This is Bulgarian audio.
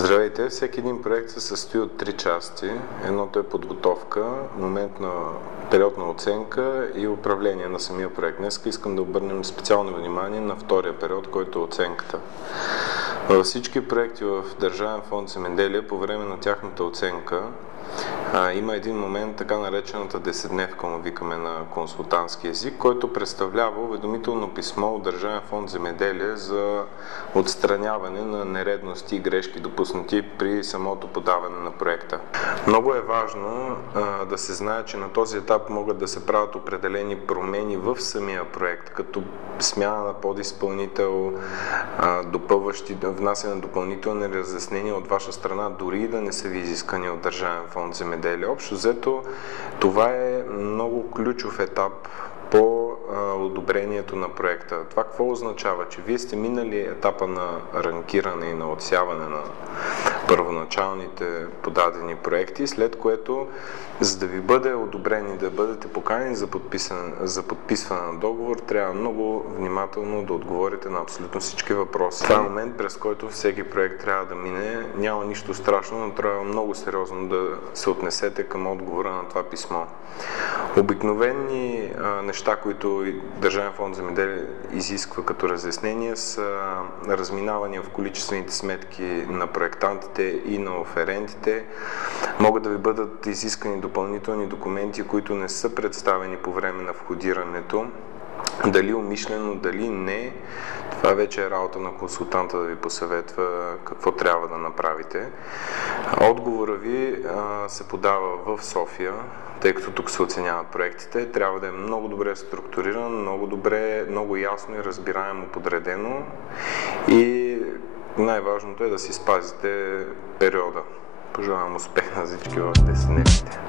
Здравейте! Всеки един проект се състои от три части. Едното е подготовка, момент на период на оценка и управление на самия проект. Днес искам да обърнем специално внимание на втория период, който е оценката. Във всички проекти в Държавен фонд „Земеделие“ по време на тяхната оценка има един момент, така наречената 10-дневка, му викаме на консултантски език, който представлява уведомително писмо от Държавен фонд „Земеделие“ за отстраняване на нередности и грешки, допуснати при самото подаване на проекта. Много е важно да се знае, че на този етап могат да се правят определени промени в самия проект, като смяна на подизпълнител, внасяне на допълнителни разяснения от ваша страна, дори и да не са ви изискани от Държавен фонд „Земеделие“. Общо взето, това е много ключов етап по одобрението на проекта. Това какво означава? Че вие сте минали етапа на ранкиране и на отсяване на първоначалните подадени проекти, след което, за да ви бъде одобрен и да бъдете поканени за подписване на договор, трябва много внимателно да отговорите на абсолютно всички въпроси. Това е момент, през който всеки проект трябва да мине. Няма нищо страшно, но трябва много сериозно да се отнесете към отговора на това писмо. Обикновени неща, които Държавен фонд „Земеделие“ изисква като разяснение, са разминавания в количествените сметки на проектантите и на оферентите. Могат да ви бъдат изискани допълнителни документи, които не са представени по време на входирането. Дали умишлено, дали не, това вече е работа на консултанта да ви посъветва какво трябва да направите. Отговора ви се подава в София, тъй като тук се оценяват проектите. Трябва да е много добре структуриран, много ясно и разбираемо подредено и най-важното е да си спазите периода. Пожелавам успех на всички в 10 дневите.